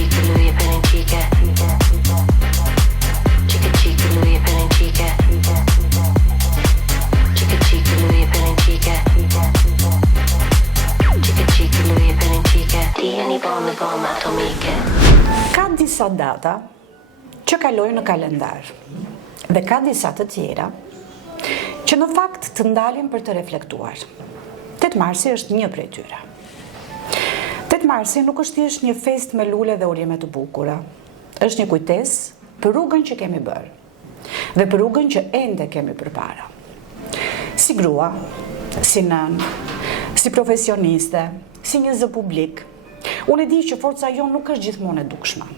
chica, Louis pen chica. Chica chica, Louis pen chica. Chica chica, Louis pen chica. Chica chica, Louis pen chica. Tieni bomba atomike. Ka disa data që kalojnë në kalendar dhe ka disa të tjera që në fakt të ndalin për të reflektuar. 8 marsi është një prej tyre. 8 marsi nuk është thjesht një fest me lule dhe urime të bukura. Është një kujtesë për rrugën që kemi bërë dhe për rrugën që ende kemi përpara. Si grua, si nën, si profesioniste, si një zë publik, unë e di që forca jonë nuk është gjithmonë e dukshme,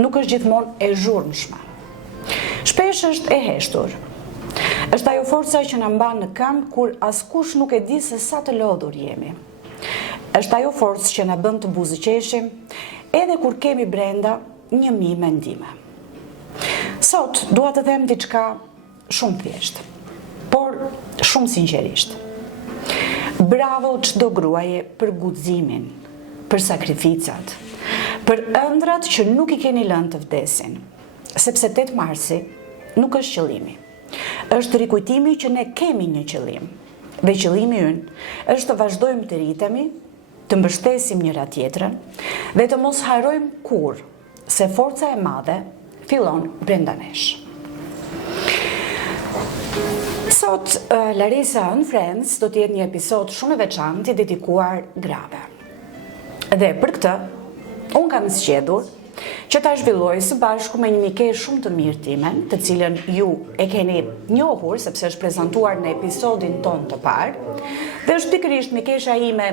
nuk është gjithmonë e zhurmshme. Shpesh është e heshtur. Është ajo forca që na mban në këmbë kur askush nuk e di se sa të lodhur jemi. Është ajo forcë që na bën të buzëqeshim edhe kur kemi brenda 1000 mendime. Sot dua të them diçka shumë thjesht, por shumë sinqerisht. Bravo çdo gruaje për guximin, për sakrificat, për ëndrat që nuk i keni lënë të vdesin, sepse 8 marsi nuk është qëllimi. Është rikujtimi që ne kemi një qëllim, dhe qëllimi ynë është të vazhdojmë të rritemi, të mbështesim njëra tjetrën dhe të mos harrojmë kur se forca e madhe fillon brenda nesh. Sot Larisa on Friends do të jetë një episod shumë i veçantë i dedikuar grave. Dhe për këtë, unë kam zgjedhur që ta zhvilloj së bashku me një mikeshe shumë të mirë timen, të cilën ju e keni njohur sepse është prezantuar në episodin ton të parë, dhe është pikërisht mikesha ime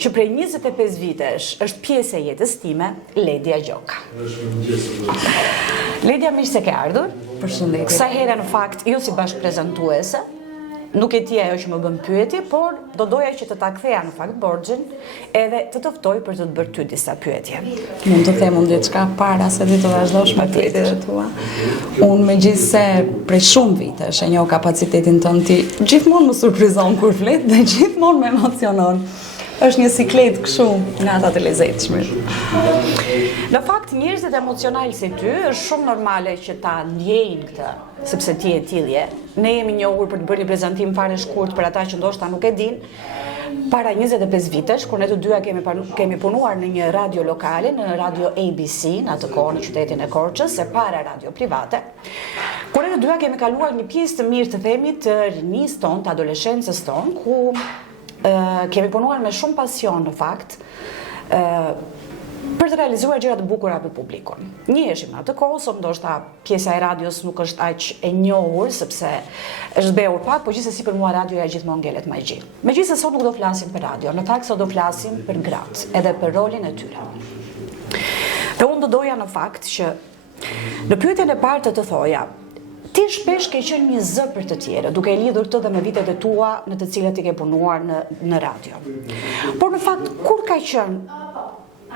që prej 25 vitesh është pjesë e jetës time, Ledia Gjoka. Ledia, mirë se ke ardhur. Përshëndetje. Kësaj here në fakt jo si bashkëprezantuese, nuk e ti ajo që më bën pyetje, por do doja që të ta ktheja në fakt borxhin edhe të të ftoj për të të bërë ty disa pyetje. Mund të them unë diçka para se ti të vazhdosh me pyetjet e tua. Unë megjithse prej shumë vitesh e njoh kapacitetin tënd, ti gjithmonë më surprizon kur flet dhe gjithmonë më emocionon. Është një siklet kështu nga ata të lezetshme. Në fakt, njerëzit emocional si ty është shumë normale që ta ndjejnë këtë, sepse ti e tillje. Ne jemi njohur për të bërë një prezantim fare shkurt për ata që ndoshta nuk e dinë. Para 25 vitesh, kur ne të dyja kemi punuar në një radio lokale, në radio ABC, në atë kohë në qytetin e Korçës, e para radio private, kur ne të dyja kemi kaluar një pjesë të mirë të themi të rinisë tonë, të adoleshencës tonë, ku kemi punuar me shumë pasion në fakt për të realizuar gjëra të bukura për publikun. Njiheshim atë kohë, sot ndoshta pjesa e radios nuk është aq e njohur sepse është behur pak, por gjithsesi për mua radioja gjithmonë ngelet magji. Megjithëse sot nuk do flasim për radio, në fakt sot do flasim për gratë, edhe për rolin e tyre. Dhe unë do doja në fakt që në pyetjen e parë të thoja, ti shpesh ke qenë një zë për të tjerë, duke e lidhur të dhe me vitet e tua në të cilat i ke punuar në radio. Por në fakt, kur ka qenë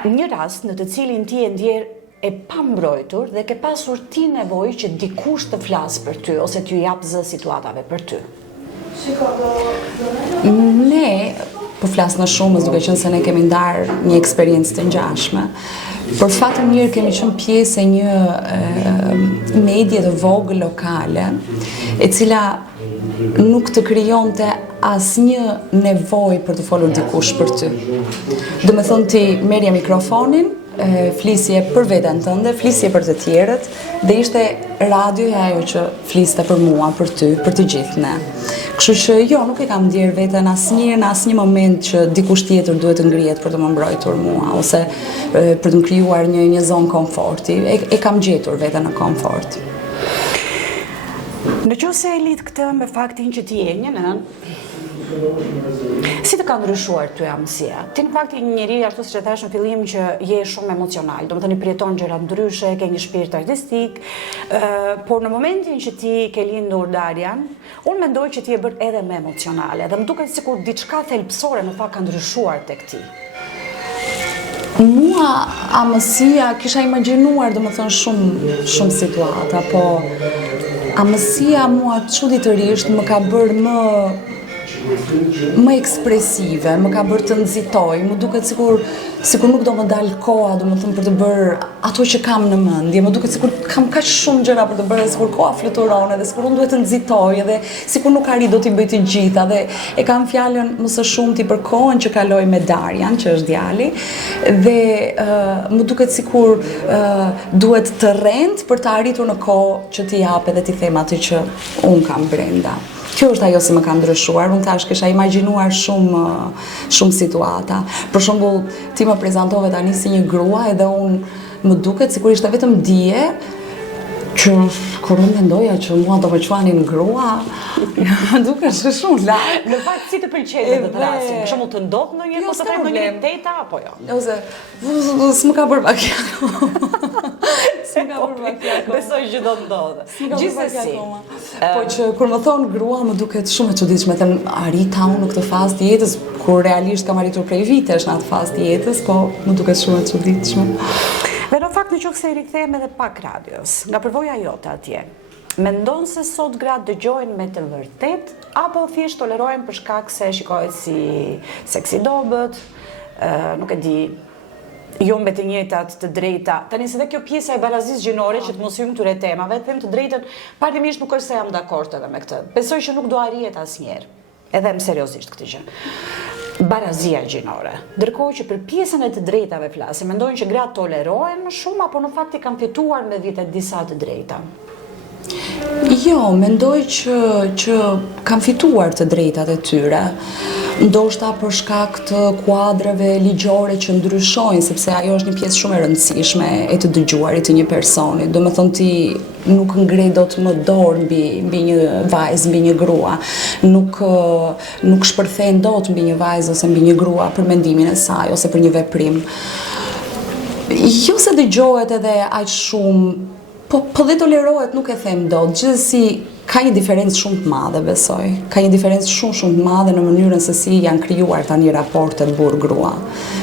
një rast në të cilin ti e ndjer e pambrojtur dhe ke pasur ti nevojë që dikush të flasë për ty ose t'ju jap zë situatave për ty? Ne po flas në shumës, duke qenë se ne kemi ndarë një eksperiencë të ngjashme. Për fatën mirë kemi qenë pjesë e një medie të vogël lokale, e cila nuk të krijonte asnjë nevojë për të folur dikush për ty. Do me thonë ti merrje mikrofonin, flisje për veten tënde, flisje për të tjerët, dhe ishte radioja ajo që fliste për mua, për ty, për të gjithë ne. Kështu që jo, nuk e kam ndjerë veten asnjëherë në asnjë moment që dikush tjetër duhet të ngrihet për të më mbrojtur mua ose për të më krijuar një zonë komforti. E kam gjetur veten në komfort. Nëse e lidh këtë me faktin që ti je një nën, si të ka ndryshuar ty amësia? Ti në fakt je një njeri, ashtu siç e thash në fillim, që je shumë emocional, domethënë i përjeton gjëra ndryshe, ke një shpirt artistik, por në momentin që ti ke lindur Darian, unë mendoj që ti je bërë edhe më emocionale, dhe më duket sikur diçka thelbësore në fakt ka ndryshuar tek ti. Mua amësia kisha imagjinuar domethënë shumë situata, po amësia mua çuditërisht më ka bërë më ekspresive, më ka bërë të nxitoj, më duket sikur nuk do më dal koha, domethënë për të bërë ato që kam në mendje, më duket sikur kam kaq shumë gjëra për të bërë, sikur koha fluturon edhe sikur unë duhet të nxitoj edhe sikur nuk arri do t'i bëj të gjitha dhe e kam fjalën më së shumti për kohën që kaloj me Darjan, që është djali, dhe më duket sikur duhet të rend për të arritur në kohë që t'i jap edhe t'i them atë që unë kam brenda. Kjo është ajo si më ka ndryshuar. Unë tash kisha imagjinuar shumë situata. Për shembull, ti më prezantove tani si një grua edhe unë më duket sikur ishte vetëm dije që kur unë mendoja që mua do më quanin grua, më duket shumë lart. Në fakt si të pëlqen në të rastin? Për shembull të ndodh ndonjëherë ose të ndonjë teta apo jo? Ose s'më ka bërë bakja. Besoj që do ndodhë. Gjithsesi. Po që kur më thon grua më duket shumë e çuditshme, them arrita unë në këtë fazë të jetës, kur realisht kam arritur prej vitesh në atë fazë të jetës, po më duket shumë e çuditshme. Dhe në fakt në qoftë se rikthehem edhe pak radios, nga përvoja jote atje, mendon se sot gratë dëgjojnë me të vërtet, apo thjesht tolerojnë për shkak se shikohet si seksi dobët, nuk e di, jo mbe të njëjtat të drejta. Tani se dhe kjo pjesa e barazisë gjinore që të mos hym këtyre temave, them të drejtën, parimisht nuk është se jam dakord edhe me këtë. Besoj që nuk do arrihet asnjëherë. Edhe më seriozisht këtë gjë. Barazia gjinore. Ndërkohë që për pjesën e të drejtave flasim, mendojnë që gratë tolerohen më shumë apo në fakt i kanë fituar me vite disa të drejta? Jo, mendoj që kam fituar të drejtat e tyre. Ndoshta për shkak të kuadrave ligjore që ndryshojnë, sepse ajo është një pjesë shumë e rëndësishme e të dëgjuarit të një personi. Do me thonë ti nuk ngrej dot më dorë mbi një vajzë, mbi një grua. Nuk shpërthen dot mbi një vajzë ose mbi një grua për mendimin e saj ose për një veprim. Jo se dëgjohet edhe aq shumë, po dhe tolerohet nuk e them dot. Gjithsesi ka një diferencë shumë të madhe, besoj. Ka një diferencë shumë të madhe në mënyrën se si janë krijuar tani raportet burr-grua.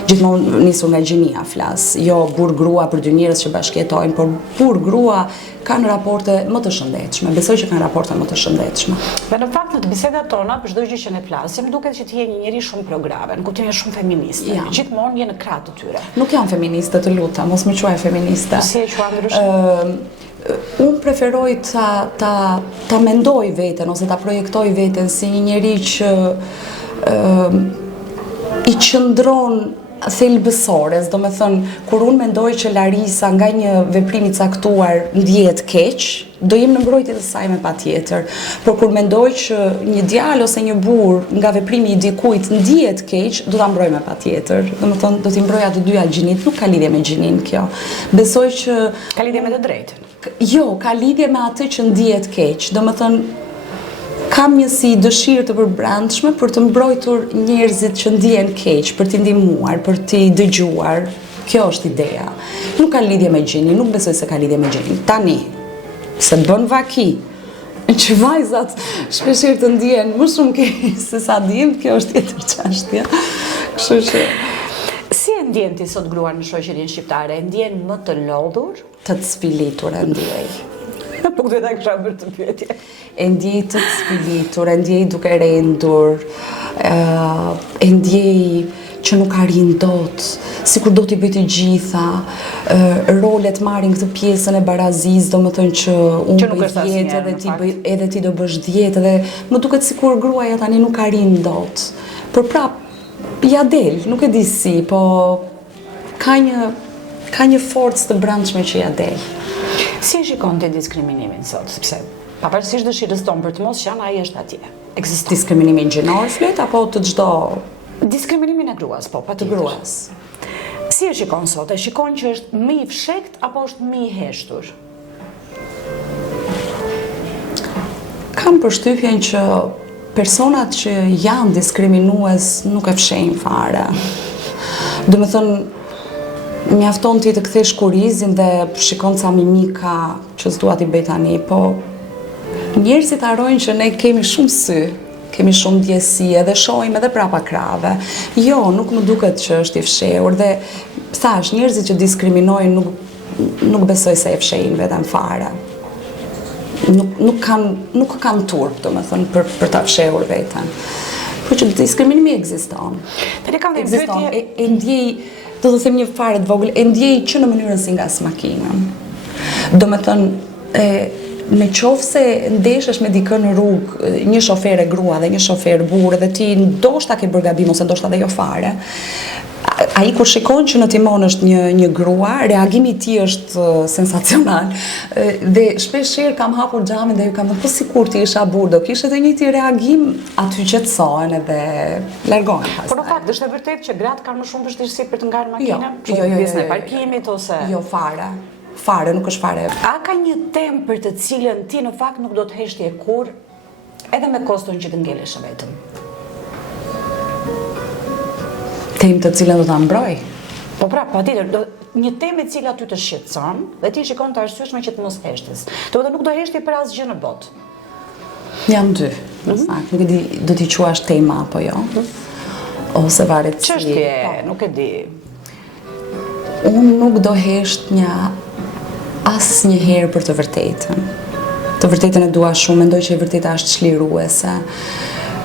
Gjithmonë nisur nga gjinia flas. Jo burr-grua për dy njerëz që bashkëjetojnë, por burr-grua kanë raporte më të shëndetshme. Besoj që kanë raporte më të shëndetshme. Dhe në fakt në të bisedat tona, për çdo gjë që ne flasim, duket që ti je një njerëz shumë programe, në kuptimin shumë feministe. Ja. Gjithmonë je në krah të tyre. Nuk jam feministe, të lutem, mos më quaj feministe. Si e quan ndryshe? Unë preferoj ta mendoj veten ose ta projektoj veten si një njeri që i qëndron thelbësores, do me thënë, kur unë mendoj që Larisa nga një veprim i caktuar ndjehet keq, do jem në mbrojtje të saj me patjetër. Por kur mendoj që një djalë ose një burr nga veprimi i dikujt ndjehet keq, do ta mbroj me patjetër. Do me thënë, do t'i mbroj atë dyja gjinit, nuk ka lidhje me gjinin kjo. Besoj që Ka lidhje me të drejtën. Jo, ka lidhje me atë që ndjehet keq. Do me thënë, kam një si dëshirë të përbrendshme për të mbrojtur njerëzit që ndihen keq, për t'i ndihmuar, për t'i dëgjuar. Kjo është ideja. Nuk ka lidhje me gjinin, nuk besoj se ka lidhje me gjinin. Tani, se bën vaki, që vajzat shpeshherë të ndihen më shumë keq se sa dim, kjo është tjetër çështje. Kështu që Si e ndjen ti sot gruan në shoqërinë shqiptare? E ndjen më të lodhur? të cpilitur e ndjej. Nuk duhet ta kisha bërë të pyetje. E ndjej të cpilitur, e ndjej duke rendur, e ndjej që nuk arrin dot, sikur do t'i bëj të gjitha, rolet marrin këtë pjesën e barazisë, do më thënë që unë bëj 10 edhe ti do bësh 10 dhe më duket sikur gruaja tani nuk arrin dot. Por prap, ja del, nuk e di si, po ka një forcë të brendshme që ja del. Si e shikon ti diskriminimin sot? Sepse pavarësisht dëshirës tonë për të mos qenë, ai është atje. Ekziston. Diskriminimin gjinor flet apo të çdo Diskriminimin e gruas, po, të gruas? Si e shikon sot? E shikon që është më i fshekt apo është më i heshtur? Kam përshtypjen që personat që janë diskriminues nuk e fshehin fare. Do me thënë, mjafton ti të kthesh kurizin dhe shikon ca mimika që s'dua t'i bëj tani, po njerëzit harrojnë që ne kemi shumë sy, kemi shumë ndjesi edhe shohim edhe prapa krave. Jo, nuk më duket që është i fshehur dhe thash, njerëzit që diskriminojnë nuk besoj se e fshehin veten fare. Nuk kanë turp, do me thënë, për ta fshehur veten. Po që diskriminimi ekziston. Tani kam dhe Ekziston, pyetje. e ndjej, do të them një fare të vogël, e ndjej që në mënyrën si ngas makinën. Do me thënë, në qoftë se ndeshesh me dikën në rrugë, një shofer e grua dhe një shofer burrë dhe ti ndoshta ke bërë gabim ose ndoshta dhe jo fare, ai kur shikon që në timon është një grua, reagimi i tij është sensacional. Dhe shpeshherë kam hapur xhamin dhe ju kam thënë, po sikur ti isha burrë, do kishte edhe një tjetër reagim, aty qetësohen edhe largohen pastaj. Por në fakt është e vërtetë që gratë kanë më shumë vështirësi për të ngarë makinën? Jo, Pjesën e parkimit ose Jo, fare. Fare, nuk është fare. A ka një temë për të cilën ti në fakt nuk do të heshtje kur, edhe me koston që të ngelesh vetëm? Temë të cilën do ta mbroj. Po pra, patjetër, një temë e cila ty të shqetëson dhe ti shikon të arsyeshme që të mos heshtes. Do të nuk do heshtje për asgjë në botë. Jam dy. Nuk e di, do t'i quash tema apo jo. Ose varet si. Çështje, nuk e di. Unë nuk do heshtja asnjëherë për të vërtetën. Të vërtetën e dua shumë, mendoj që e vërteta është çliruese.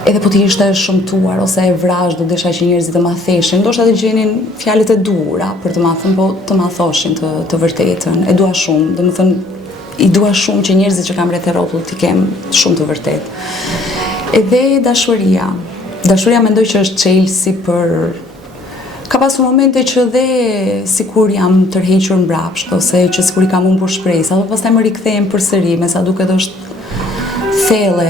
Edhe po ti ishte shëmtuar ose e vrash, do desha që njerëzit të ma theshin, ndoshta të gjenin fjalët e dura për të ma thënë, po të ma thoshin të vërtetën. E dua shumë, do të thënë, i dua shumë që njerëzit që kam rreth e rrotull t'i kem shumë të vërtetë. Edhe dashuria. Dashuria mendoj që është çelësi për ka pasur momente që dhe sikur jam tërhequr mbrapsht ose që sikur I kam humbur shpresat, por pastaj më rikthehem përsëri, me sa duket është thellë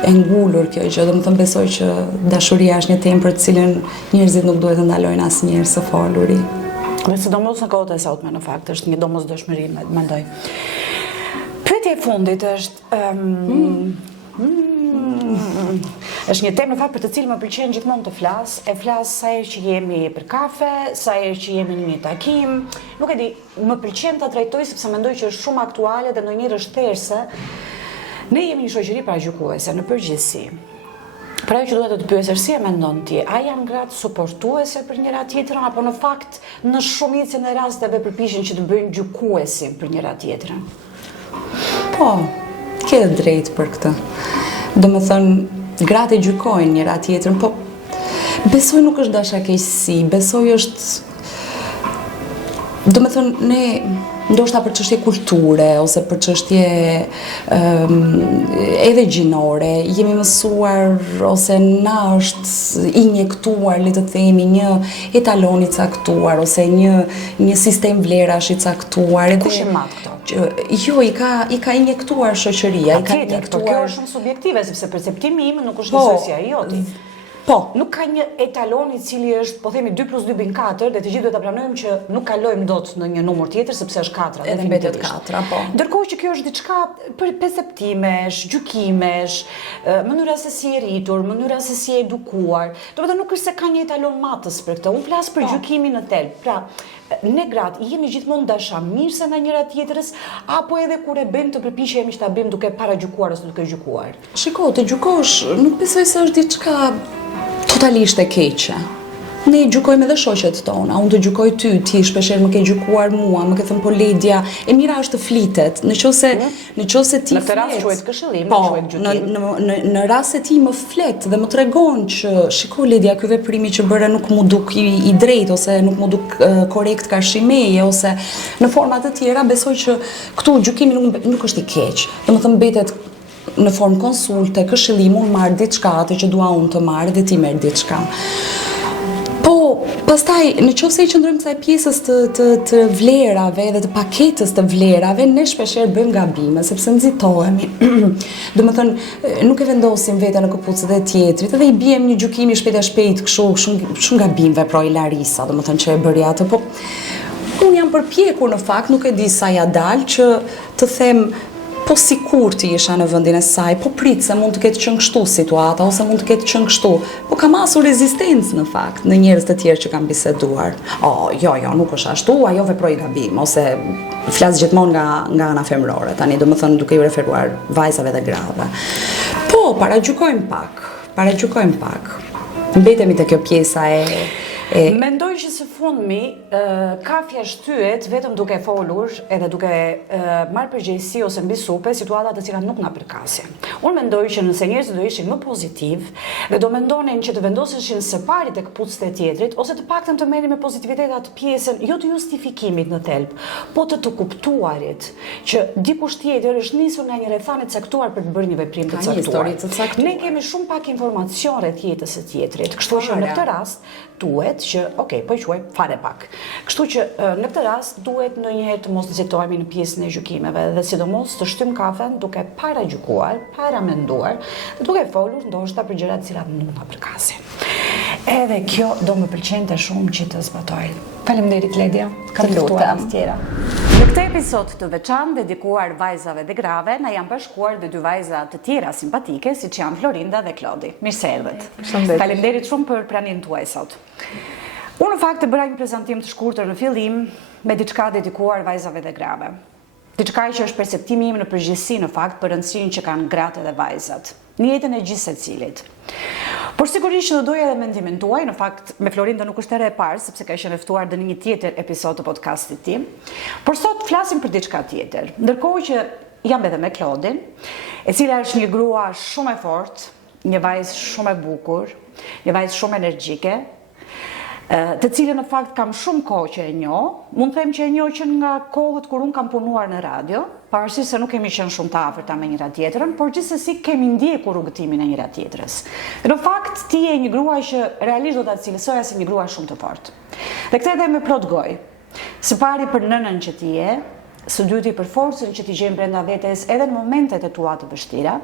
e ngulur kjo gjë, do të thënë besoj që dashuria është një temë për të cilën njerëzit nuk duhet të ndalojnë asnjëherë së foluri. Dhe sidomos në kohët e sotme në fakt është një domosdoshmëri, mendoj. Pyetja e fundit është është një temë në fakt për të cilën më pëlqen gjithmonë të flas. E flas sa herë që jemi për kafe, sa herë që jemi në një takim. Nuk e di, më pëlqen ta trajtoj sepse mendoj që është shumë aktuale dhe ndonjëherë është therse. Ne jemi një shoqëri paragjykuese në përgjithësi. Pra që duhet të të pyesësh si e mendon ti, a janë gratë suportuese për njëra tjetrën apo në fakt në shumicën e rasteve përpiqen që të bëjnë gjykuesin për njëra tjetrën? Po, ke drejt për këtë. Do me thënë, gratë e gjykojnë njëra tjetrën, po besoj nuk është dashakeqësi, besoj është, do me thënë, ne ndoshta për çështje kulture ose për çështje edhe gjinore, jemi mësuar ose na është injektuar, le të themi, një etalon I caktuar ose një sistem vlerash I caktuar. Kush e mat këto? Jo, I ka injektuar shoqëria, I ka injektuar. Kjo është shumë subjektive sepse perceptimi im nuk është njësoj si ai joti. Po, nuk ka një etalon I cili është, po themi 2 + 2 = 4 dhe të gjithë duhet ta pranojmë që nuk kalojmë dot në një numër tjetër sepse është 4. Edhe mbetet 4, po. Ndërkohë që kjo është diçka për perceptimesh, gjykimesh, mënyra se si e rritur, mënyra se si e edukuar. Do të thotë nuk është se ka një etalon matës për këtë. Unë flas për gjykimin në tel. Pra, ne gratë jemi gjithmonë dashamirëse ndaj njëra tjetrës apo edhe kur e bëjmë të përpiqemi që ta bëjmë duke paragjykuar ose duke gjykuar? Shiko, të gjykosh, nuk besoj se është diçka totalisht e keqe. Ne gjykojmë edhe shoqet tona, unë të gjykoj ty, ti shpeshherë më ke gjykuar mua, më ke thënë po Ledia, e mira është të flitet, nëse ti në këtë rast quhet këshillim, po, quhet gjykim. Në rast se ti më flet dhe më tregon që shiko Ledia, ky veprimi që bëre nuk mu duk I drejt ose nuk mu duk korrekt karshi meje ose në forma të tjera, besoj që këtu gjykimi nuk është I keq. Domethënë mbetet në formë konsulte, këshillim, unë marr diçka atë që dua unë të marr dhe ti merr diçka. Po, pastaj, në qoftë se I qëndrojmë kësaj pjesës të vlerave dhe të paketës të vlerave, ne shpeshherë bëjmë gabime, sepse nxitohemi. Do të thënë, nuk e vendosim veten në këpucët e tjetrit, edhe I biem një gjykimi shpejt kështu, shumë gabim veproi Larisa, do të thënë që e bëri atë, po unë jam përpjekur në fakt, nuk e di sa ja dal që të them po sikur ti isha në vendin e saj, po prit se mund të ketë qenë kështu situata ose mund të ketë qenë kështu. Po kam pasur rezistencë në fakt në njerëz të tjerë që kanë biseduar. Jo, nuk është ashtu, ajo veproi gabim ose flas gjithmonë nga ana femrore. Tani domethënë duke I referuar vajzave dhe grave. Po, paragjykojmë pak. Mbetemi te kjo pjesa Mendoj që së fundmi kafja shtyhet vetëm duke folur edhe duke marrë përgjegjësi ose mbi supe situata të cilat nuk na përkasin. Unë mendoj që nëse njerëzit do ishin më pozitiv dhe do mendonin që të vendoseshin së pari tek pucët e tjetrit ose të paktën të merrin me pozitivitet atë pjesën jo të justifikimit në thelb, po të kuptuarit që dikush tjetër është nisur nga një rrethane të caktuar për të bërë një veprim të caktuar. Ne kemi shumë pak informacion rreth jetës së tjetrit, kështu që në këtë rast duhet që, po i quaj fare pak. Kështu që në këtë rast duhet ndonjëherë të mos nxitohemi në pjesën e gjykimeve dhe sidomos të shtym kafen duke para gjykuar, para menduar, dhe duke folur ndoshta për gjëra të cilat nuk na përkasin. Edhe kjo do më pëlqente shumë që të zbatoj. Faleminderit Ledia, kam lutem tjera. Në këtë episod të veçantë dedikuar vajzave dhe grave, na janë bashkuar dhe dy vajza të tjera simpatike, siç janë Florinda dhe Klodi. Mirë se erdhët. Faleminderit shumë për pranimin tuaj sot. Unë në fakt të bëra një prezantim të shkurtër në fillim me diçka dedikuar vajzave dhe grave. Diçka që është perceptimi im në përgjithësi në fakt për rëndësinë që kanë gratë dhe vajzat në jetën e gjithë secilit. Por sigurisht që do doja edhe mendimin tuaj, në fakt me Florinda nuk është ere e parë, sepse ka qenë ftuar në një tjetër episod të podcastit tim. Por sot flasim për diçka tjetër. Ndërkohë që jam edhe me Klodin, e cila është një grua shumë e fortë, një vajzë shumë e bukur, një vajzë shumë energjike, të cilën në fakt kam shumë kohë që e njoh, mund të them që e njoh që nga kohët kur unë kam punuar në radio, pavarësisht se nuk kemi qenë shumë të afërta me njëra tjetrën, por gjithsesi kemi ndjekur rrugëtimin e njëra tjetrës. Dhe në fakt ti je një grua që realisht do ta cilësoja si një grua shumë të fortë. Dhe këtë edhe me plot gojë. Së pari për nënën që ti je, së dyti për forcën që ti gjen brenda vetes edhe në momentet e tua të vështira.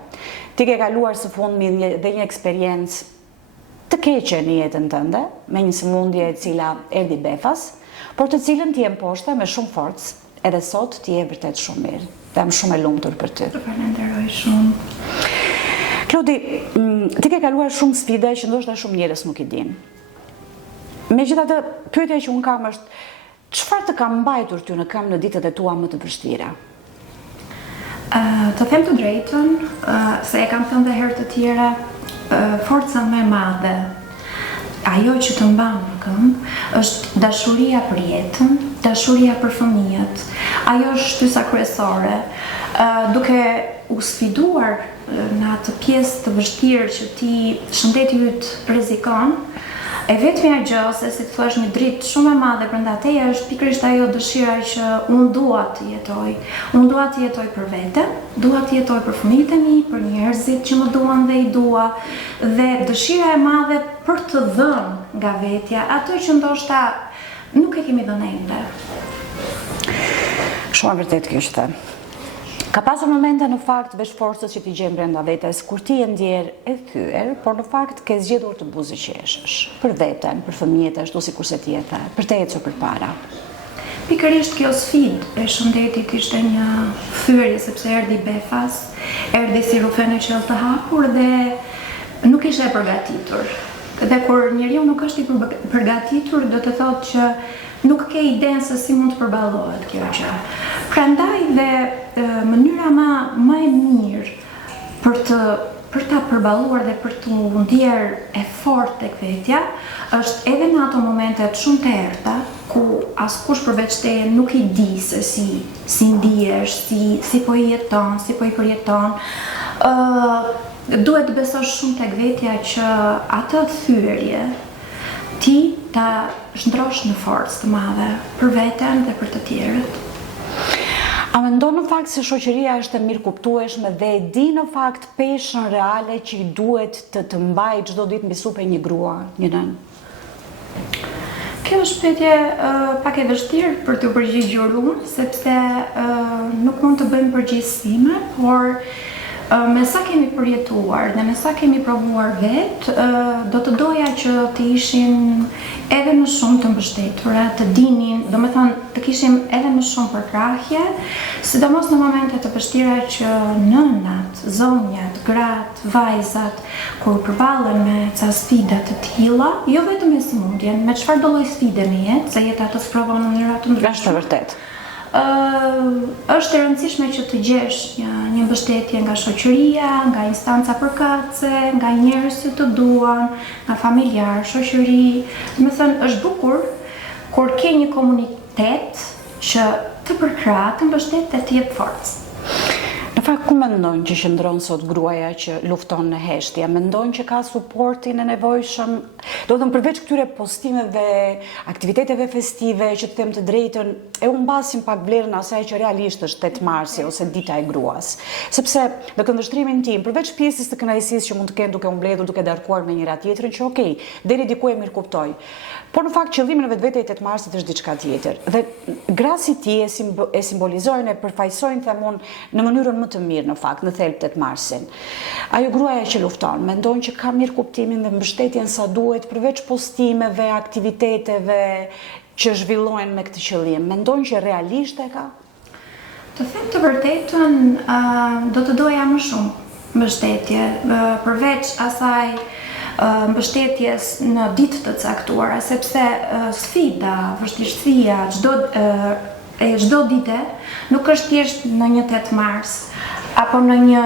Ti ke kaluar së fundmi dhe një eksperiencë të keqe në jetën tënde, me një sëmundje e cila erdhi befas, por të cilën ti je mposhta me shumë forcë, edhe sot ti je vërtet shumë mirë. Dhe jam shumë e lumtur për ty. Falenderoj shumë. Klodi, ti ke kaluar shumë sfida që ndoshta shumë njerëz nuk i dinë. Megjithatë, pyetja që un kam është çfarë të ka mbajtur ty në këmbë në ditët e tua më të vështira? Të them të drejtën, se e kam thënë dhe herë të tjera, forca më e madhe, ajo që të mban në këmbë, është dashuria për jetën, dashuria për fëmijët. Ajo është shtysa kryesore. Duke u sfiduar në atë pjesë të vështirë që ti shëndeti yt rrezikon, e vetmja gjë, ose si të thuash një dritë shumë e madhe brenda teje, është pikërisht ajo dëshira që unë dua të jetoj. Unë dua të jetoj për vete, dua të jetoj për fëmijët e mi, për njerëzit që më duan dhe i dua, dhe dëshira e madhe për të dhënë nga vetja, ato që ndoshta nuk e kemi dhënë ende. Shumë e vërtet kjo që the. Ka pasur momente në fakt veç forcës që ti gjen brenda vetes, kur ti je ndjer e thyer, por në fakt ke zgjedhur të buzëqeshësh për veten, për fëmijët, ashtu sikurse ti e the, për të ecur përpara. Pikërisht kjo sfidë e shëndetit ishte një thyerje sepse erdhi befas, erdhi si rufe në qell të hapur dhe nuk ishte e përgatitur. Dhe kur njeriu nuk është i përgatitur, do të thotë që nuk ke idenë se si mund të përballohet kjo gjë. Prandaj dhe mënyra më e mirë për ta përballuar dhe për të ndjer e fortë tek vetja është edhe në ato momentet shumë të errta ku askush përveç teje nuk i di se si ndihesh, si po i jeton, si po i përjeton. Duhet të besosh shumë tek vetja që atë thyerje ti ta shndrosh në forcë të madhe për veten dhe për të tjerët. A mendon në fakt se shoqëria është e mirë kuptueshme dhe e di në fakt peshën reale që i duhet të mbajë çdo ditë mbi supë një grua, një nën? Kjo është pyetje pak e vështirë për të përgjigjur unë, sepse nuk mund të bëjmë përgjegjësime, por me sa kemi përjetuar dhe me sa kemi provuar vetë, do të doja që të ishin edhe më shumë të mbështetura, të dinin, do me thonë të kishim edhe më shumë përkrahje, sidomos në momente të vështira që nënat, zonjat, gratë, vajzat, kur përballen me ca sfida të tilla, jo vetëm me sëmundjen, me çfarëdo lloj sfide në jetë, se jeta të sprovon në mënyra të ndryshme. Është vërtet. është e rëndësishme që të gjesh një mbështetje nga shoqëria, nga instanca përkatëse, nga njerëz që të duan, nga familjar, shoqëri. Do të thënë, është bukur kur ke një komunitet që të përkrah, të mbështet dhe të jep forcë. Në fakt, ku mendojnë që qëndron sot gruaja që lufton në heshtje? Mendojnë që ka suportin e nevojshëm? Do të thënë, përveç këtyre postimeve, aktiviteteve festive, që të them të drejtën, e humbasim pak vlerën asaj që realisht është 8 marsi ose dita e gruas. Sepse në këndvështrimin tim, përveç pjesës të kënaqësisë që mund të kenë duke u mbledhur, duke darkuar me njëra tjetrën, që okej, deri diku e mirë kuptoj. Por në fakt qëllimi në vetvete i 8 marsit është diçka tjetër. Dhe gratë si ti e simbolizojnë, e përfaqësojnë, themun, në mënyrën më të mirë në fakt, në thelb 8 marsin. Ajo gruaja që lufton, mendojnë që ka mirë kuptimin dhe mbështetjen sa duhet, përveç postimeve, aktiviteteve që zhvillohen me këtë qëllim. Mendojnë që realisht e ka? Të them të vërtetën, do të doja më shumë mbështetje, përveç asaj mbështetjes në ditë të caktuara, sepse sfida, vështirësia, çdo dite nuk është thjesht në një 8 mars, apo në një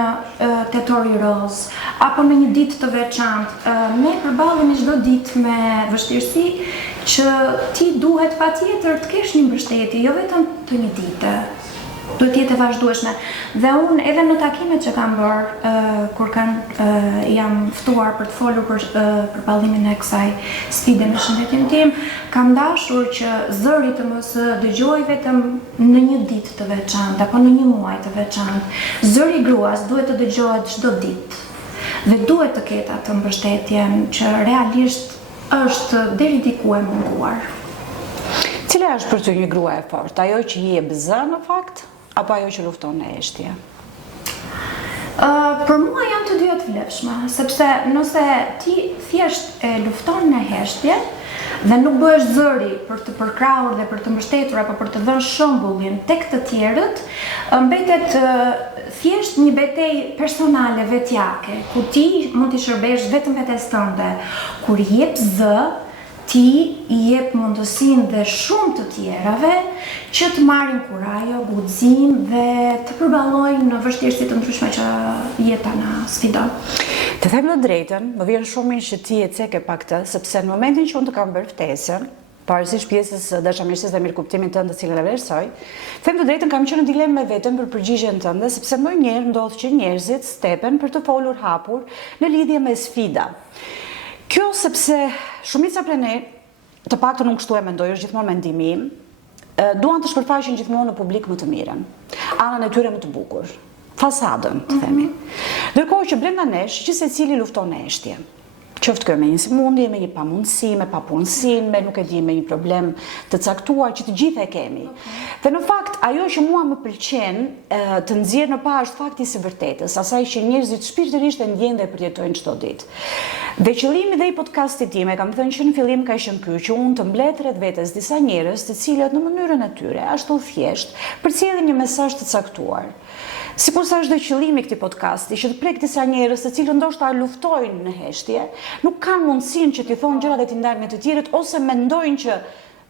tetor i roz, apo në një ditë të veçantë. Ne përballemi çdo ditë me vështirësi që ti duhet patjetër të kesh një mbështetje, jo vetëm të një dite. Duhet jetë e vazhdueshme. Dhe unë edhe në takimet që kam bërë, kur jam ftuar për të folur për përballlimin e kësaj sfide në shëndetin tim, kam dashur që zëri të mos dëgjoj vetëm në një ditë të veçantë apo në një muaj të veçantë. Zëri i gruas duhet të dëgjohet çdo ditë. Dhe duhet të ketë atë mbështetjen që realisht është deri diku e munguar. Cila është për ty një grua e fortë? Ajo që i jep zë në fakt? Apo ajo që lufton në heshtje? Për mua janë të dyja të vlefshme, sepse nëse ti thjesht e lufton në heshtje dhe nuk bëhesh zëri për të përkrahur dhe për të mbështetur apo për të dhënë shembullin tek të tjerët, mbetet thjesht një betejë personale vetjake, ku ti mund të shërbesh vetëm vetes tënde. Kur jep zë, ti i jep mundësinë dhe shumë të tjerave që të marrin kurajo, guxim dhe të përballojnë në vështirësi të ndryshme që jeta na sfidon. Të them të drejtën, më vjen shumë mirë që ti e ceke pak këtë, sepse në momentin që unë të kam bërë ftesën, pavarësisht pjesës dashamirësisë dhe mirëkuptimit tënd të cilën e vlerësoj, them të drejtën kam qenë në dilemë me veten për përgjigjen tënde, sepse më njëherë ndodh që njerëzit stepen për të folur hapur në lidhje me sfida. Kjo sepse shumica prej ne, të paktën unë kështu e mendoj, është gjithmonë mendimi im, duan të shpërfaqin gjithmonë në publik më të mirën, anën e tyre më të bukur, fasadën, të themi. Ndërkohë që brenda nesh, që secili lufton në heshtje. Qoftë kjo me një sëmundje, me një pamundësi, me papunësi, me nuk e di, me një problem të caktuar që të gjithë e kemi. Dhe në fakt, ajo që mua më pëlqen të nxjerr në parë është fakti i vërtetës, asaj që njerëzit shpirtërisht e ndjejnë dhe e përjetojnë çdo ditë. Dhe qëllimi dhe i podcastit tim, e kam thënë që në fillim ka qenë ky, që unë të mbledh rreth vetes disa njerëz të cilët në mënyrën e tyre, ashtu thjesht, përcjellin një mesazh të caktuar. Sikur sa është dhe qëllimi i këtij podcasti, që të prek disa njerëz të cilët ndoshta luftojnë në heshtje, nuk kanë mundësinë që t'i thonë gjërat e t'i ndajnë me të tjerët, ose mendojnë që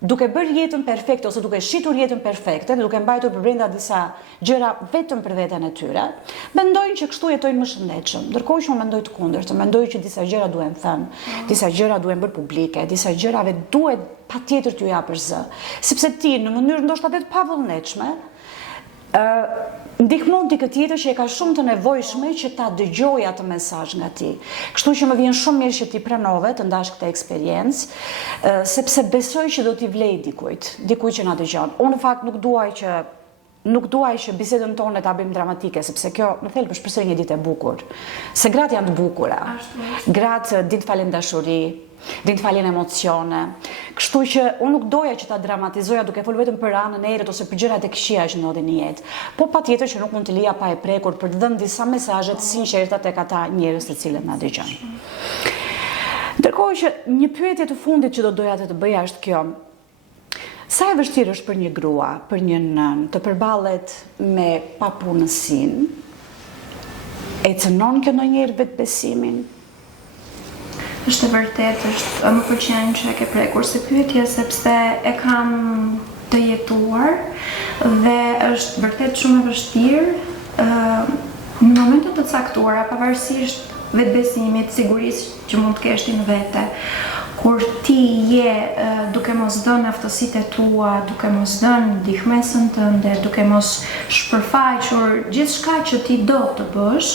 duke bërë jetën perfekte ose duke shitur jetën perfekte, dhe duke mbajtur përbrenda disa gjëra vetëm për veten e tyre, mendojnë që kështu jetojnë më shëndetshëm. Ndërkohë që unë mendoj të kundërt, mendoj që disa gjëra duhen thënë, disa gjëra duhen bërë publike, disa gjërave duhet patjetër t'ju japësh zë, sepse ti në mënyrë ndoshta të pavullnetshme ndihmon dikë tjetër që e ka shumë të nevojshme që ta dëgjojë atë mesazh nga ti. Kështu që më vjen shumë mirë që ti pranove të ndash këtë eksperiencë, sepse besoj që do t'i vlej dikujt që na dëgjon. Unë në fakt nuk duaj që bisedën tonë ta bëjmë dramatike, sepse kjo në thelb është përsëri një ditë e bukur. Se gratë janë të bukura. Gratë din të falen dashuri, din të falen emocione. Kështu që unë nuk doja që ta dramatizoja duke folur vetëm për anën e errët ose për gjërat e këqija që ndodhin në jetë. Po patjetër që nuk mund të lija pa e prekur për të dhënë disa mesazhe të sinqerta tek ata njerëz të cilët na dëgjojnë. Ndërkohë që një pyetje të fundit që do doja të bëja është kjo. Sa e vështirë është për një grua, për një nën, të përballet me papunësinë? E cënon kjo ndonjëherë vetbesimin? Është e vërtetë, më pëlqen që e ke prekur si pyetje, sepse e kam të jetuar dhe është vërtet shumë e vështirë në momente të caktuara, pavarësisht vetbesimit, sigurisë që mund të kesh ti në vete, kur ti je duke mos dhënë aftësitë tua, duke mos dhënë ndihmesën tënde, duke mos shpërfaqur gjithçka që ti do të bësh,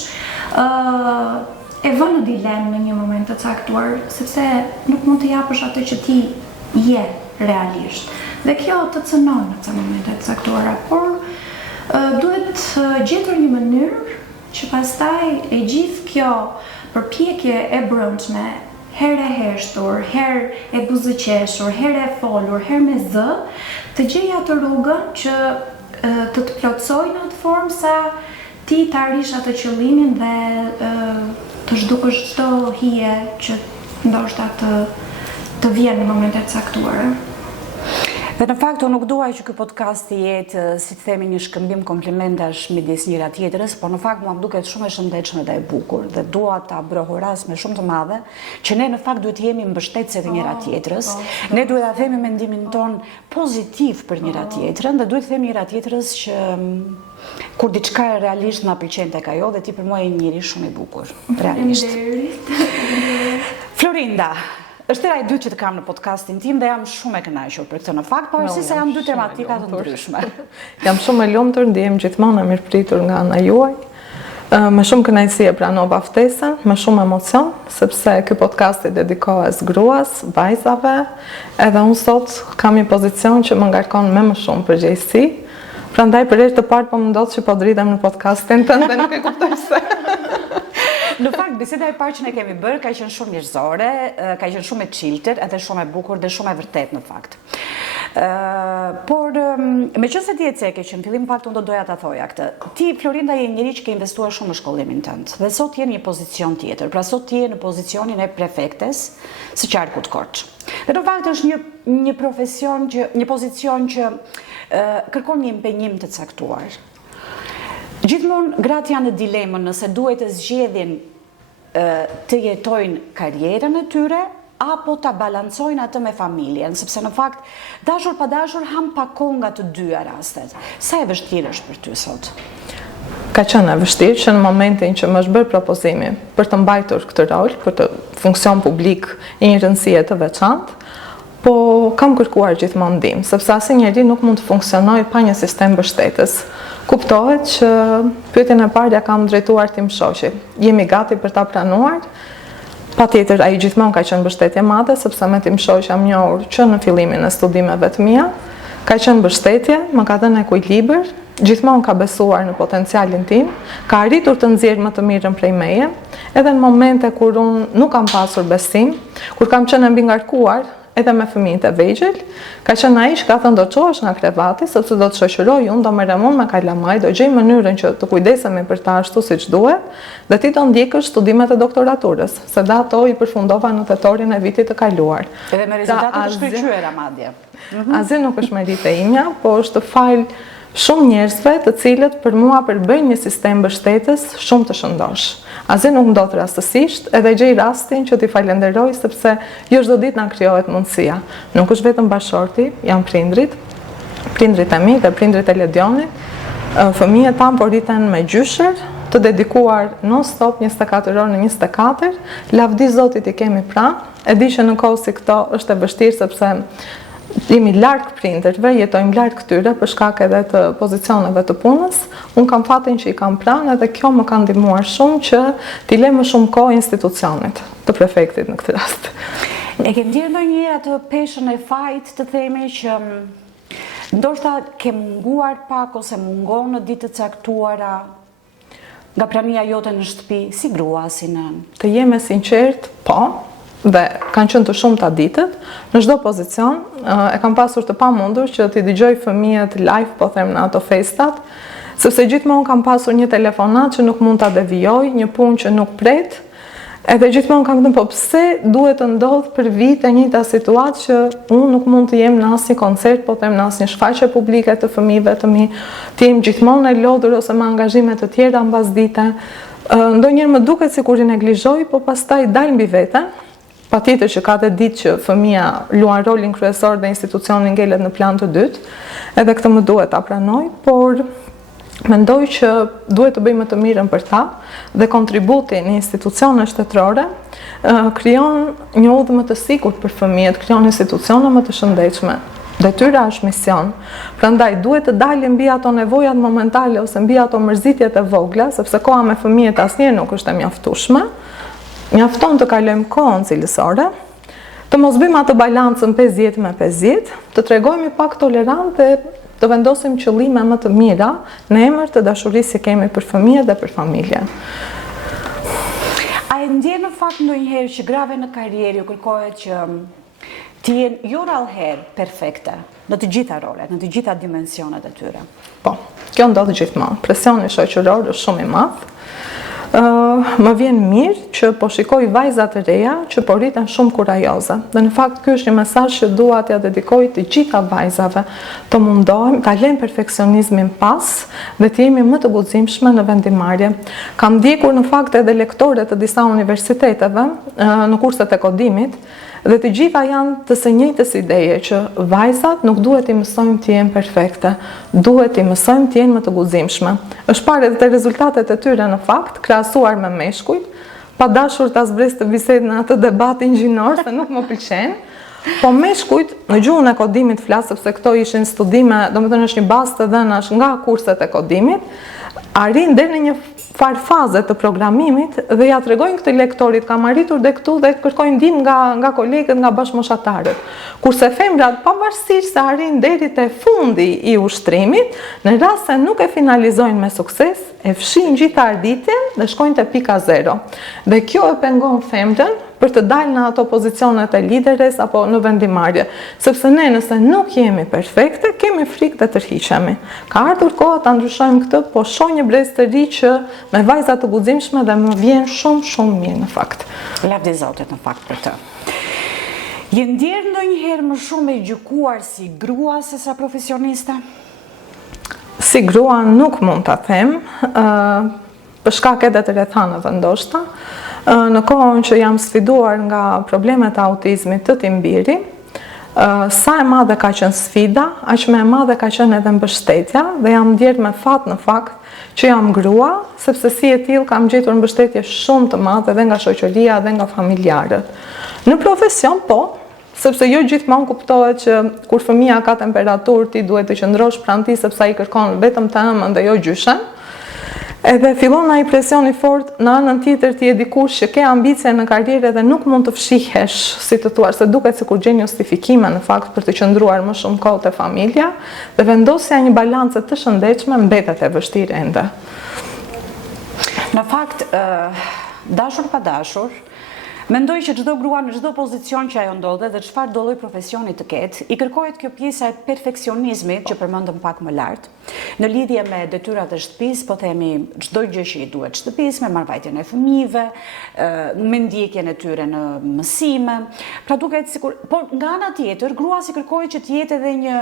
e vën në dilemë në një moment të caktuar, sepse nuk mund të japësh atë që ti je realisht. Dhe kjo të cënon në këtë momente të caktuara, por duhet gjetur një mënyrë që pastaj e gjithë kjo përpjekje e brendshme, herë e heshtur, herë e buzëqeshur, herë e folur, herë me zë, të gjej atë rrugën që të plotësojë në atë formë sa ti të arrish atë qëllimin dhe të zhdukësh çdo hije që ndoshta të vjen në momente të caktuara. Dhe në fakt, unë nuk duaj që ky podcast të jetë, si të themi, një shkëmbim komplimendash midis njëra tjetrës, por në fakt mua më duket shumë e shëndetshme dhe e bukur dhe dua ta brohoras me shumë të madhe që ne në fakt duhet jemi mbështetëse të njëra tjetrës. Ne duhet ta themi mendimin ton pozitiv për njëra tjetrën dhe duhet të themi njëra tjetrës që kur diçka realisht na pëlqen tek ajo dhe ti për mua je njëri shumë i bukur, realisht. Florinda, është era e dytë që të kam në podcastin tim dhe jam shumë e kënaqur për këtë në fakt, pavarësisht se janë dy tematika të ndryshme. Jam shumë e lumtur, ndihem gjithmonë e mirëpritur nga ana juaj. Me shumë kënaqësi e pranova ftesën, me shumë emocion, sepse ky podcast i dedikohet gruas, vajzave, edhe unë sot kam një pozicion që më ngarkon me më shumë përgjegjësi. Prandaj për herë të parë po më ndodh që po dritem në podcastin tënd dhe nuk e kuptoj pse. Në fakt, biseda e parë që ne kemi bërë ka qenë shumë njerëzore, ka qenë shumë e çiltër, edhe shumë e bukur dhe shumë e vërtet në fakt. Por meqense ti e ceke që në fillim fakt unë do doja ta thoja këtë. Ti Florinda je njëri që ke investuar shumë në shkollimin tënd dhe sot je në një pozicion tjetër. Pra sot je në pozicionin e prefektes së Qarkut Korç. Dhe në fakt është një profesion një pozicion që kërkon një impenjim të caktuar. Gjithmonë gratë janë në dilemën nëse duhet të zgjedhin të jetojnë karrierën e tyre apo ta balancojnë atë me familjen, sepse në fakt dashur pa dashur ham pa kohë nga të dyja rastet. Sa e vështirë është për ty sot? Ka qenë e vështirë që në momentin që më është bërë propozimi për të mbajtur këtë rol, për të funksion publik i një rëndësie të veçantë, po kam kërkuar gjithmonë ndihmë, sepse asnjëri nuk mund të funksionojë pa një sistem mbështetës. Kuptohet që pyetjen e parë ja kam drejtuar tim shoqi. Jemi gati për ta pranuar? Patjetër, ai gjithmonë ka qenë mbështetje madhe, sepse me tim shoq jam njohur që në fillimin e studimeve të mia, ka qenë mbështetje, më ka dhënë ekuilibër, gjithmonë ka besuar në potencialin tim, ka arritur të nxjerrë më të mirën prej meje, edhe në momente kur unë nuk kam pasur besim, kur kam qenë mbi ngarkuar, edhe me fëmijët e vegjël, ka qenë ai që ka thënë do të çohesh nga krevati, sepse do të shoqëroj unë, do merrem unë me kalamaj, do gjej mënyrën që të kujdesemi për ta ashtu siç duhet, dhe ti do ndjekësh studimet e doktoraturës, se dhe ato i përfundova në tetorin e vitit të kaluar. Edhe me rezultate të shkëlqyera madje. Asgjë nuk është merit e imja, po është fal shumë njerëzve të cilët për mua përbëjnë një sistem mbështetës shumë të shëndosh. Asgjë nuk ndodh rastësisht, edhe gjej rastin që t'i falenderoj sepse jo çdo ditë na krijohet mundësia. Nuk është vetëm bashorti, janë prindrit e mi dhe prindrit e Ledionit. Fëmijët tanë po rriten me gjysher, të dedikuar non-stop 24 orë në 24, lavdi Zotit i kemi pranë. E di që në kohë si këto është e vështirë sepse jemi larg prindërve, jetojmë larg këtyre për shkak edhe të pozicioneve të punës. Unë kam fatin që i kam pranë edhe kjo më ka ndihmuar shumë që t'i lë më shumë kohë institucionit të prefektit në këtë rast. E ke ndjerë ndonjëherë atë peshën e fajit të themi që ndoshta ke munguar pak ose mungon në ditë të caktuara nga prania jote në shtëpi, si grua, si nën? Të jem e sinqert, po. Dhe kanë qenë të shumta ditët, në çdo pozicion, e kam pasur të pamundur që t'i dëgjoj fëmijët live, po them në ato festat, sepse gjithmonë kam pasur një telefonat që nuk mund ta devijoj, një punë që nuk pret, edhe gjithmonë kam thënë po pse duhet të ndodh për vite njëjta situatë që unë nuk mund të jem në asnjë koncert, po them në asnjë shfaqje publike të fëmijëve të mi, të jem gjithmonë e lodhur ose me angazhime të tjera mbas dite. Ndonjëherë më duket sikur i neglizhoj, po pastaj dal mbi vete. patjetër që ka të ditë që fëmia luan rolin kryesor dhe institucioni ngelet në plan të dytë, edhe këtë më duhet ta pranoj, por mendoj që duhet të bëjmë të mirën për ta dhe kontributi në institucione shtetërore krijon një udhë më të sigurt për fëmijët, krijon institucione më të shëndetshme. Detyra është mision. Prandaj duhet të dalim mbi ato nevojat momentale ose mbi ato mërzitjet e vogla, sepse koha me fëmijët asnjëherë nuk është e mjaftueshme. Mjafton të kalojmë kohën cilësore, të mos bëjmë atë balancën 50 me 50, të tregojmë pak tolerant dhe të vendosim qëllime më të mira në emër të dashurisë që kemi për fëmijët dhe për familjen. A e ndjen në fakt ndonjëherë që grave në karrierë ju kërkohet që të jenë jo rallëherë perfekte në të gjitha rolet, në të gjitha dimensionet e tyre? Po, kjo ndodh gjithmonë. Presioni shoqëror është shumë i madh. Më vjen mirë që po shikoj vajza të reja që po rriten shumë kurajoze. Dhe në fakt ky është një mesazh që dua t'ia dedikoj të gjitha vajzave. Të mundohem ta lejmë perfeksionizmin pas dhe të jemi më të guximshme në vendimarrje. Kam ndjekur në fakt edhe lektore të disa universiteteve në kurset e kodimit, dhe të gjitha janë të së njëjtës ideje që vajzat nuk duhet i mësojmë të jenë perfekte, duhet i mësojmë të jenë më të guximshme. Është parë edhe te rezultatet e tyre në fakt, krahasuar me meshkujt, pa dashur ta zbres të bisedë në atë debat ingjinor, se nuk më pëlqen. Po meshkujt, në gjuhën e kodimit flas, sepse këto ishin studime, domethënë është një bazë të dhënash nga kurset e kodimit, arrin deri në një faze të programimit dhe ja tregojnë këtë lektorit, kam arritur dhe këtu dhe kërkojnë ndihmë nga kolegët, nga bashkëmoshatarët. Kurse femrat, pavarësisht se arrin deri te fundi i ushtrimit, në rast se nuk e finalizojnë me sukses, e fshin gjithë arritjen dhe shkojnë te pika 0. Dhe kjo e pengon femrën për të dalë në ato pozicionet e lideres apo në vendimarrje. Sepse ne nëse nuk jemi perfekte, kemi frikë dhe tërhiqemi. Ka ardhur koha ta ndryshojmë këtë, po shoh një brez të ri që me vajza të guximshme dhe më vjen shumë mirë në fakt. Lavdi Zotit në fakt për të. Je ndjerë ndonjëherë më shumë e gjykuar si grua se sa profesioniste? Si grua nuk mund ta them, për shkak edhe të rrethanave ndoshta. Në kohën që jam sfiduar nga problemet e autizmit të Timbiri, sa e madhe ka qenë sfida, aq më e madhe ka qenë edhe mbështetja dhe jam ndjerë me fat në fakt që jam grua, sepse si e tillë kam gjetur mbështetje shumë të madhe dhe nga shoqëria dhe nga familjarët. Në profesion po, sepse jo gjithmonë kuptohet që kur fëmia ka temperaturë ti duhet të qëndrosh pranë tij sepse ai kërkon vetëm të ëmbël dhe jo gjyshen. Edhe fillon ai presioni fort në anën tjetër ti e dikush që ke ambicie në karrierë dhe nuk mund të fshihesh, si të thuar, se duket sikur gjen justifikime në fakt për të qëndruar më shumë kohë te familja dhe vendosja një balance të shëndetshme mbetet e vështirë ende. Në fakt, dashur pa dashur, mendoj që çdo grua në çdo pozicion që ajo ndodhet dhe çfarë do lloj profesioni të ketë, i kërkohet kjo pjesa e perfeksionizmit që përmendëm pak më lart. Në lidhje me detyrat e shtëpisë, po themi çdo gjë që i duhet shtëpisë, me marrëvajtjen e fëmijëve, me ndjekjen e tyre në mësime. Pra duket sikur, por nga ana tjetër, grua si kërkohet që të jetë edhe një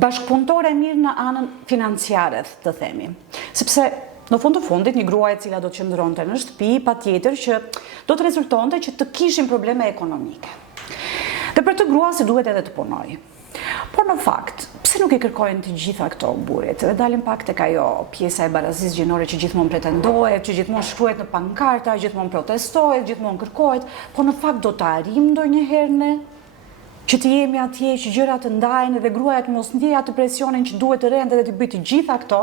bashkëpunëtore e mirë në anën financiare, të themi. Sepse në fund të fundit, një grua e cila do të qëndronte në shtëpi, patjetër që do të rezultonte që të kishin probleme ekonomike. Dhe për të grua si duhet edhe të punojë. Por në fakt, pse nuk i kërkojnë të gjitha këto burrit? Dhe dalim pak tek ajo pjesa e barazisë gjinore që gjithmonë pretendohet, që gjithmonë shkruhet në pankarta, gjithmonë protestohet, gjithmonë kërkohet, por në fakt do të arrijmë ndonjëherë ne që të jemi atje, që gjërat të ndahen dhe gruaja të mos ndjejë atë presionin që duhet të rende dhe të bëjë të gjitha këto?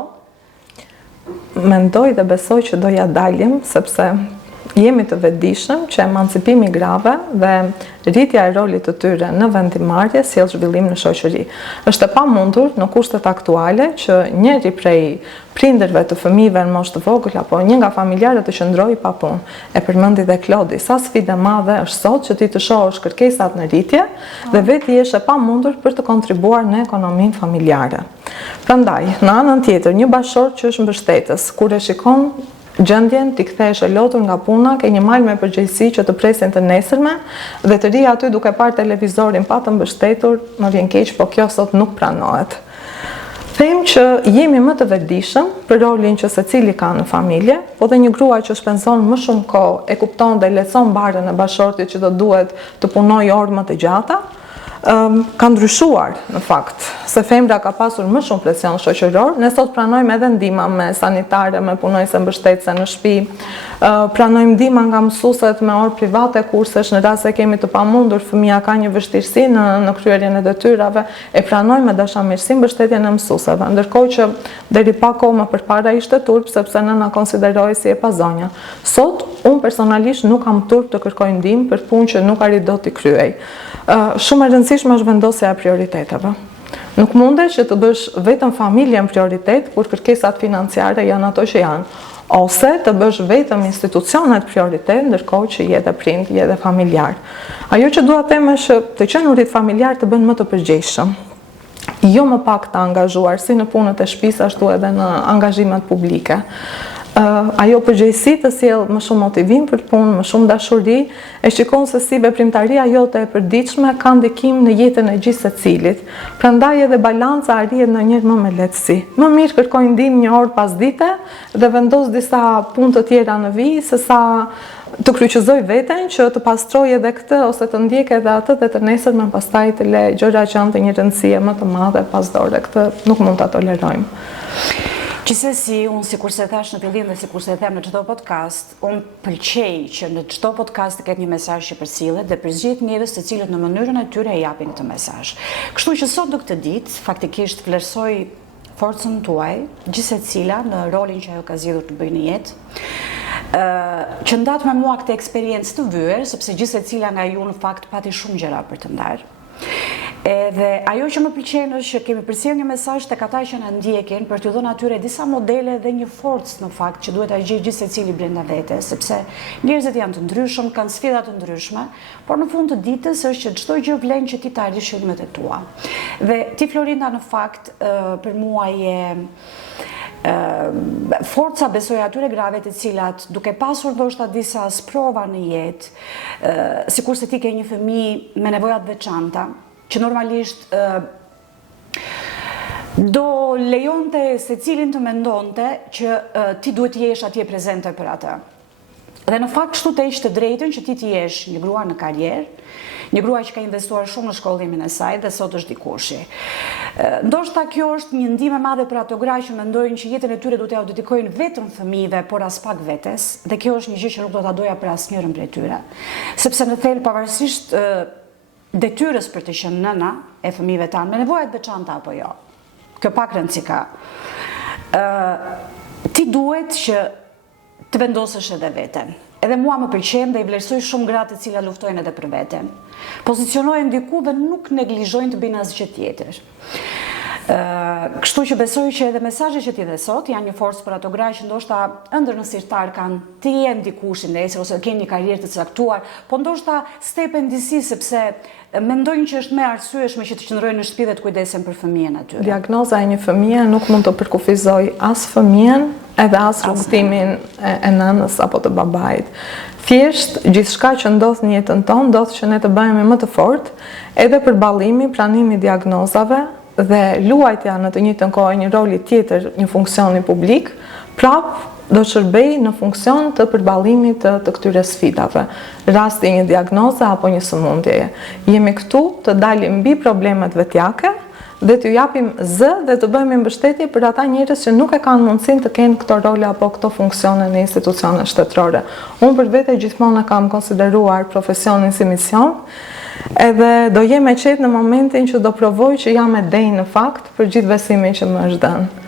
Mendoj dhe besoj që do ja dalim, sepse jemi të vetëdijshëm që emancipimi grave dhe rritja e rolit të tyre në vendimarrje sjell zhvillim në shoqëri. Është e pamundur në kushtet aktuale që njëri prej prindërve të fëmijëve në moshë të vogël apo një nga familjarët të qëndrojë pa punë. E përmendi dhe Klodi, sa sfidë e madhe është sot që ti të shohësh kërkesat në rritje dhe vetë jesh e pamundur për të kontribuar në ekonominë familjare. Prandaj, në anën tjetër, një bashkëshort që është mbështetës, kur e shikon gjendjen, t'i kthehesh e lotur nga puna, ke një mal me përgjegjësi që të presin të nesërme dhe të ri aty duke parë televizorin pa të mbështetur, më vjen keq, po kjo sot nuk pranohet. them që jemi më të vetëdijshëm për rolin që secili ka në familje, po dhe një grua që shpenzon më shumë kohë e kupton dhe leçon barën e bashortit që do duhet të punojë orë më të gjata, ka ndryshuar në fakt, se femra ka pasur më shumë presion shoqëror. Ne sot pranojmë edhe ndihma me sanitare, me punojëse mbështetëse në shtëpi, pranojmë ndihma nga mësueset me orë private kursesh në rast se kemi të pamundur, fëmia ka një vështirësi në kryerjen e detyrave, e pranojmë me dashamirësi mbështetjen e mësuesve, ndërkohë që deri pa kohë më përpara ishte turp sepse nëna konsideroi si e pazonja. Sot unë personalisht nuk kam turp të kërkoj ndihmë për punë që nuk arrit dot t'i kryej. Shumë e rëndësishme është vendosja e prioriteteve. Nuk mundet që të bësh vetëm familjen prioritet kur kërkesat financiare janë ato që janë, ose të bësh vetëm institucionet prioritet ndërkohë që je dhe prind, je dhe familjar. Ajo që dua të them është të qenurit familjar të bën më të përgjegjshëm. Jo më pak të angazhuar si në punët e shtëpisë ashtu edhe në angazhimet publike. Ajo përgjegjësi të sjell më shumë motivim për punë, më shumë dashuri, e shikon se si veprimtaria jote e përditshme ka ndikim në jetën e gjithë secilit. Prandaj edhe balanca arrihet ndonjëherë më me lehtësi. Më mirë kërkoj ndihmë një orë pas dite dhe vendos disa punë të tjera në vijë sesa të kryqëzoj veten që të pastroj edhe këtë ose të ndjek edhe atë dhe të nesër me pastaj të le gjëra që janë të një rëndësie më të madhe pasdore. Këtë nuk mund ta tolerojmë. Gjithsesi, unë sikur se thash në fillim dhe sikur se them në çdo podcast, unë pëlqej që në çdo podcast të ketë një mesazh që përcillet dhe përzgjedh njerëz të cilët në mënyrën e tyre e japin këtë mesazh. Kështu që sot në këtë ditë, faktikisht vlerësoj forcën tuaj, gjithsecila në rolin që ajo ka zgjedhur të bëjë në jetë. Që ndat me mua këtë eksperiencë të vyer, sepse gjithsecila nga ju në fakt pati shumë gjëra për të ndarë. Edhe ajo që më pëlqen është që kemi përcjellë një mesazh tek ata që na ndjekin për t'u dhënë atyre disa modele dhe një forcë në fakt që duhet ta gjejë gjithë secili brenda vetes, sepse njerëzit janë të ndryshëm, kanë sfida të ndryshme, por në fund të ditës është që çdo gjë vlen që ti ta arrish qëllimet e tua. Dhe ti Florinda në fakt për mua je forca besoj atyre grave të cilat duke pasur ndoshta disa sprova në jetë, sikurse ti ke një fëmijë me nevoja të veçanta, që normalisht do lejonte secilin të mendonte që ti duhet të jesh atje prezente për atë. Dhe në fakt kështu të ishte drejtën që ti të jesh një grua në karrierë, një grua që ka investuar shumë në shkollimin e saj dhe sot është dikushi. Ndoshta kjo është një ndihmë e madhe për ato gra që mendojnë që jetën e tyre duhet t'ia dedikojnë vetëm fëmijëve, por as pak vetes, dhe kjo është një gjë që nuk do ta doja për asnjërin prej tyre. Sepse në thelb pavarësisht detyrës për të qenë nëna e fëmijëve tanë, me nevojat veçanta apo jo, kjo pak rëndësi ka, ti duhet që të vendosësh edhe veten. Edhe mua më pëlqen dhe i vlerësoj shumë gratë të cilat luftojnë edhe për veten. Pozicionohen diku dhe nuk neglizhojnë të bëjnë asgjë tjetër. Kështu që besoj që edhe mesazhet që ti dhe sot janë një forcë për ato gra që ndoshta ëndër në sirtar kanë të jenë dikush i nesër ose kanë një karrierë të caktuar, po ndoshta stepen disi sepse mendojnë që është më arsyeshme që të qëndrojnë në shtëpi dhe të kujdesen për fëmijën aty. Diagnoza e një fëmie nuk mund të përkufizoj as fëmijën edhe as rrugtimin e nënës apo të babait. Thjesht gjithçka që ndodh në jetën tonë ndodh që ne të bëhemi më të fortë, edhe përballimi, pranimi diagnozave dhe luajtja në të njëjtën kohë një roli tjetër, një funksioni publik, prap do shërbej në funksion të përballimit të këtyre sfidave, rasti një diagnoze apo një sëmundjeje. Jemi këtu të dalim mbi problemet vetjake dhe t'ju japim zë dhe të bëhemi mbështetje për ata njerëz që nuk e kanë mundësinë të kenë këto role apo këto funksione në institucione shtetërore. Unë për vete gjithmonë kam konsideruar profesionin si mision, edhe do jem e qetë në momentin që do provoj që jam e denjë në fakt për gjithë besimin që më është dhënë.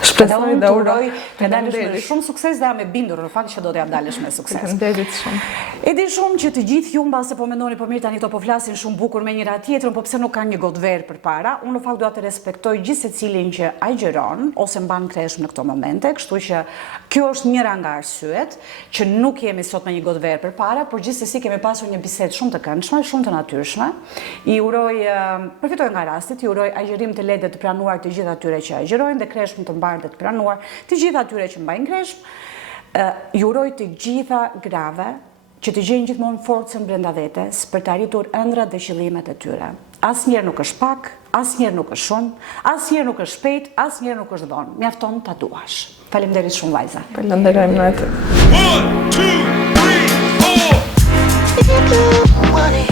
Shpresoj dhe uroj të dalësh me shumë sukses dhe jam e bindur në fakt që do t'ja dalësh me sukses. Faleminderit shumë. E di shumë që të gjithë ju mbase po mendoni po mirë tani këto po flasin shumë bukur me njëra tjetrën, po pse nuk kanë një gotë verë përpara. Unë në fakt dua të respektoj gjithë secilin që agjeron ose mban kreshëm në këto momente, kështu që kjo është njëra nga arsyet që nuk jemi sot me një gotë verë përpara, por gjithsesi kemi pasur një bisedë shumë të këndshme, shumë të natyrshme. I uroj përfitoj nga rastit, i uroj agjerim të lehtë të pranuar të gjithë atyre që agjerojnë dhe kreshëm të mbarë dhe të pranuar të gjithë atyre që mbajnë kreshëm. Ju uroj të gjitha grave që të gjejnë gjithmonë forcën brenda vetes për të arritur ëndrat dhe qëllimet e tyre. Asnjëherë nuk është pak, Asnjëherë nuk është shumë, asnjëherë nuk është shpejt, asnjëherë nuk është vonë. Mjafton ta duash. Faleminderit shumë vajza. Falenderojmë në atë. 1, 2, 3, 4.